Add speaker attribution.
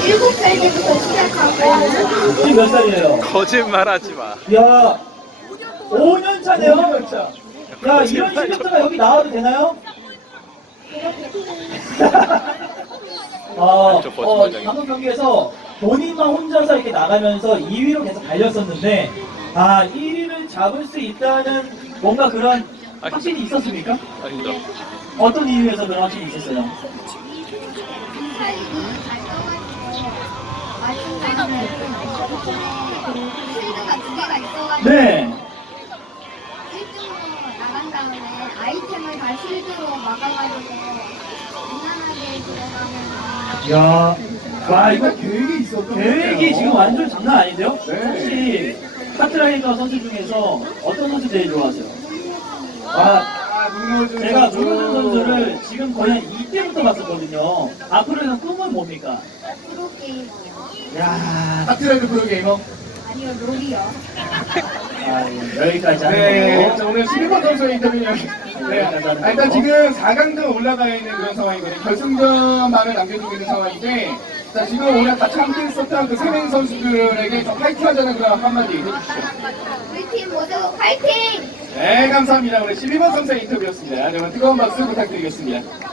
Speaker 1: 7살부터 시작하고
Speaker 2: 지금 몇 살이에요?
Speaker 3: 거짓말하지 마.
Speaker 2: 야, 5년 차네요. 5년 차. 야, 이런 실력자가 여기 나와도 되나요?
Speaker 3: 완전 거짓말쟁이.
Speaker 2: 방금 경기에서 본인만 혼자서 이렇게 나가면서 2위로 계속 달렸었는데, 1위를 잡을 수 있다는 뭔가 그런 확신이 있었습니까?
Speaker 3: 아니다.
Speaker 2: 어떤 이유에서 그런 확신이 있었어요?
Speaker 1: 필드가 두 개가 있어가지고
Speaker 2: 네.
Speaker 1: 1등으로 나간 다음에 아이템을 다 실드로 막아가지고 무난하게 들어가면
Speaker 2: 야, 와, 이거
Speaker 4: 계획이 있었던
Speaker 2: 계획이 지금 완전 장난 아닌데요?
Speaker 4: 네.
Speaker 2: 혹시 카트라이더 선수 중에서 어떤 선수 제일 좋아하세요?
Speaker 4: 문호준
Speaker 2: 제가
Speaker 4: 선수.
Speaker 2: 문호준 선수를 지금 거의 한 2때부터 봤었거든요. 앞으로는 꿈은 뭡니까?
Speaker 1: 프로게이머요.
Speaker 2: 야,
Speaker 4: 카트라이더 프로게이머.
Speaker 1: 아니요, 롤이요.
Speaker 2: 여기까지 하는
Speaker 4: 네,
Speaker 2: 거고.
Speaker 4: 자, 오늘 12번 선수의 인터뷰는 네, 일단 지금 4강등 올라가 있는 그런 상황이거든요. 결승전만을 남겨두고 있는 상황인데, 자, 지금 오늘 같이 함께 했었던 그 3명 선수들에게 좀 파이팅 하자는 그런 한마디 해주시죠.
Speaker 1: 우리 팀 모두 파이팅!
Speaker 4: 네, 감사합니다. 오늘 12번 선수의 인터뷰였습니다. 여러분 뜨거운 박수 부탁드리겠습니다.